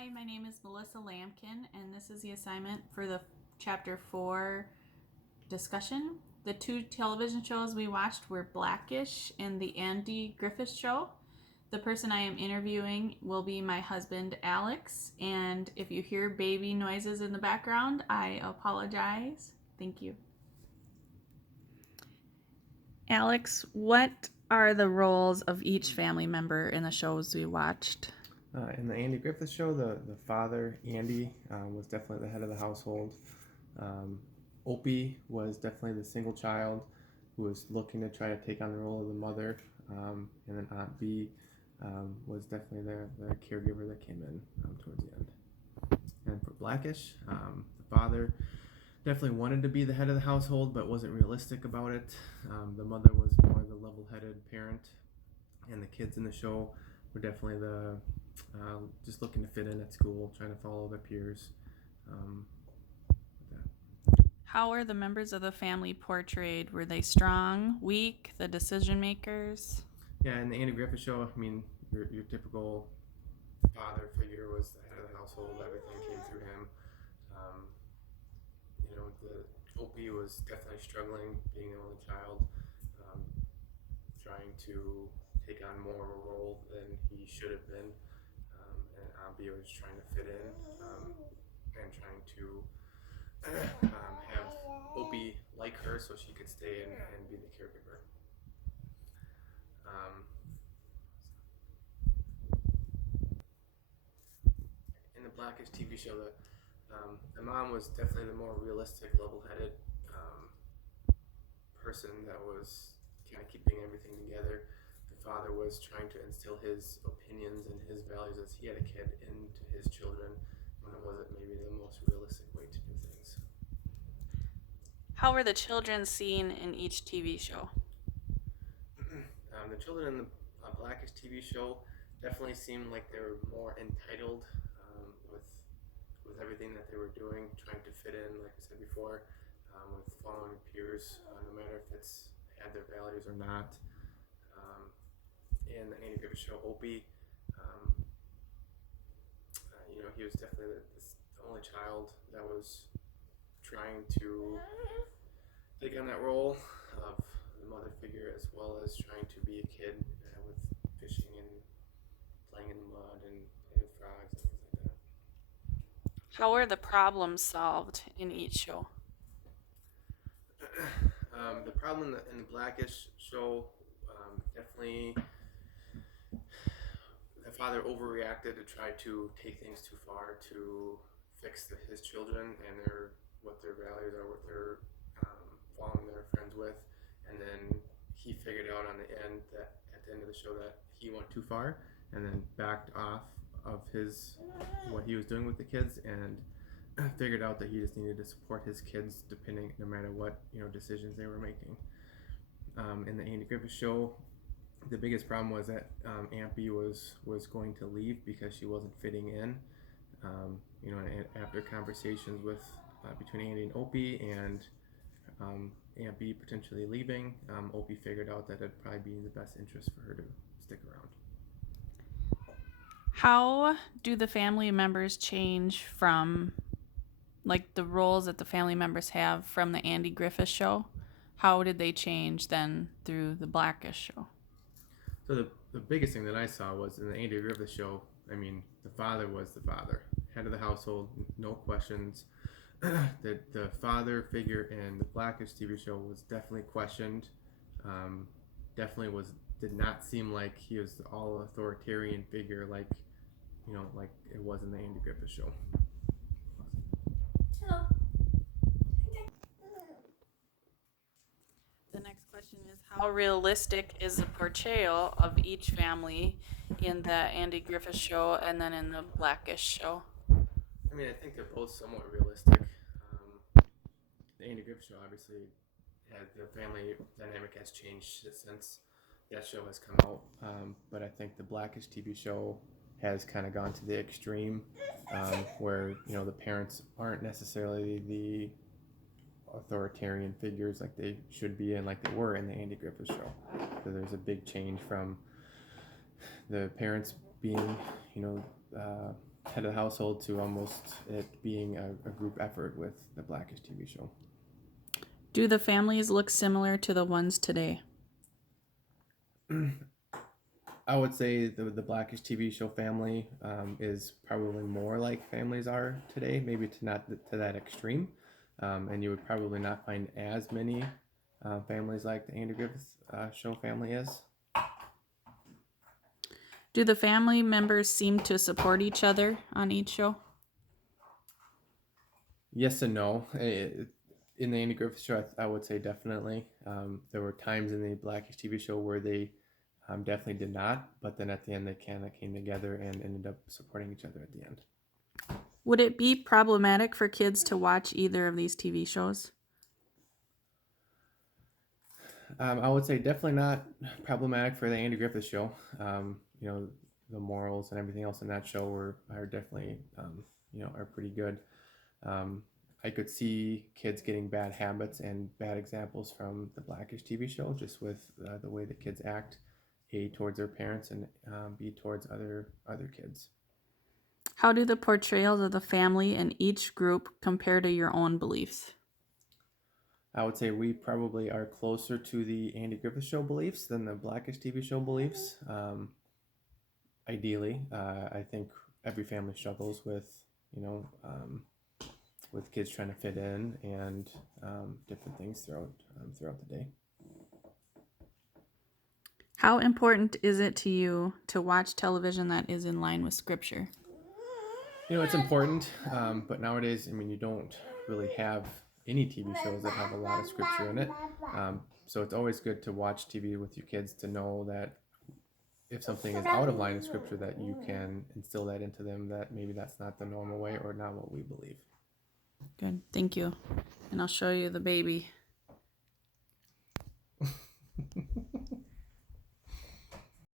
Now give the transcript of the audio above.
Hi, my name is Melissa Lampkin, and this is the assignment for the Chapter 4 discussion. The two television shows we watched were Blackish and The Andy Griffith Show. The person I am interviewing will be my husband, Alex, and if you hear baby noises in the background, I apologize. Thank you. Alex, what are the roles of each family member in the shows we watched? In the Andy Griffith Show, the father, Andy, was definitely the head of the household. Opie was definitely the single child who was looking to try to take on the role of the mother. And then Aunt B was definitely the caregiver that came in towards the end. And for Blackish, the father definitely wanted to be the head of the household but wasn't realistic about it. The mother was more the level headed parent, and the kids in the show were definitely the just looking to fit in at school, trying to follow their peers. How are the members of the family portrayed? Were they strong, weak, the decision makers? Yeah, in the Andy Griffith Show, I mean, your typical father figure was the head of the household. Everything came through him. The Opie was definitely struggling, being the only child, trying to take on more of a role than he should have been. And Abby was trying to fit in and trying to have Opie like her so she could stay and be the caregiver. In the Blackish TV show, the mom was definitely the more realistic, level-headed person that was kind of keeping everything together. The father was trying to instill his opinions and his values as he had a kid into his children, when it wasn't maybe the most realistic way to do things. How were the children seen in each TV show? The children in the Blackish TV show definitely seemed like they were more entitled with everything that they were doing, trying to fit in, like I said before, with following peers, no matter if it's had their values or not. In the Andy Griffith Show, Opie, he was definitely the only child that was trying to take on that role of the mother figure, as well as trying to be a kid with fishing and playing in the mud and playing with frogs and things like that. How were the problems solved in each show? The problem in the Blackish Show, definitely the father overreacted to try to take things too far to fix his children and what their values are, what they're following their friends with, and then he figured out at the end of the show that he went too far, and then backed off of what he was doing with the kids, and figured out that he just needed to support his kids no matter what decisions they were making. In the Andy Griffith Show, the biggest problem was that Aunt B was going to leave because she wasn't fitting in. And after conversations between Andy and Opie and Aunt B potentially leaving, Opie figured out that it'd probably be in the best interest for her to stick around. How do the family members change from, like, the roles that the family members have from the Andy Griffith Show? How did they change then through the Blackish Show? So the biggest thing that I saw was in the Andy Griffith Show. I mean, the father was the father, head of the household, no questions. The father figure in the Blackish TV show was definitely questioned. Did not seem like he was the all authoritarian figure like it was in the Andy Griffith Show. The next question is, how realistic is the portrayal of each family in the Andy Griffith Show and then in the Blackish Show? I mean, I think they're both somewhat realistic. The Andy Griffith Show obviously the family dynamic has changed since that show has come out, but I think the Blackish TV show has kind of gone to the extreme, where the parents aren't necessarily the authoritarian figures like they should be and like they were in the Andy Griffith Show. So there's a big change from the parents being, head of the household to almost it being a group effort with the Blackish TV show. Do the families look similar to the ones today? I would say the Blackish TV show family is probably more like families are today, maybe to not to that extreme, and you would probably not find as many families like the Andy Griffith show family is. Do the family members seem to support each other on each show? Yes and no. In the Andy Griffith show, I would say definitely. There were times in the Blackish TV show where they definitely did not, but then at the end they kind of came together and ended up supporting each other at the end. Would it be problematic for kids to watch either of these TV shows? I would say definitely not problematic for the Andy Griffith show. The morals and everything else in that show are definitely are pretty good. I could see kids getting bad habits and bad examples from the Blackish TV show, just with the way the kids act, A, towards their parents, and B, towards other kids. How do the portrayals of the family in each group compare to your own beliefs? I would say we probably are closer to the Andy Griffith show beliefs than the Blackish TV show beliefs. Ideally, I think every family struggles with kids trying to fit in and different things throughout the day. How important is it to you to watch television that is in line with Scripture? It's important, but nowadays, you don't really have any TV shows that have a lot of scripture in it. So it's always good to watch TV with your kids to know that if something is out of line of scripture, that you can instill that into them, that maybe that's not the normal way or not what we believe. Good, thank you. And I'll show you the baby.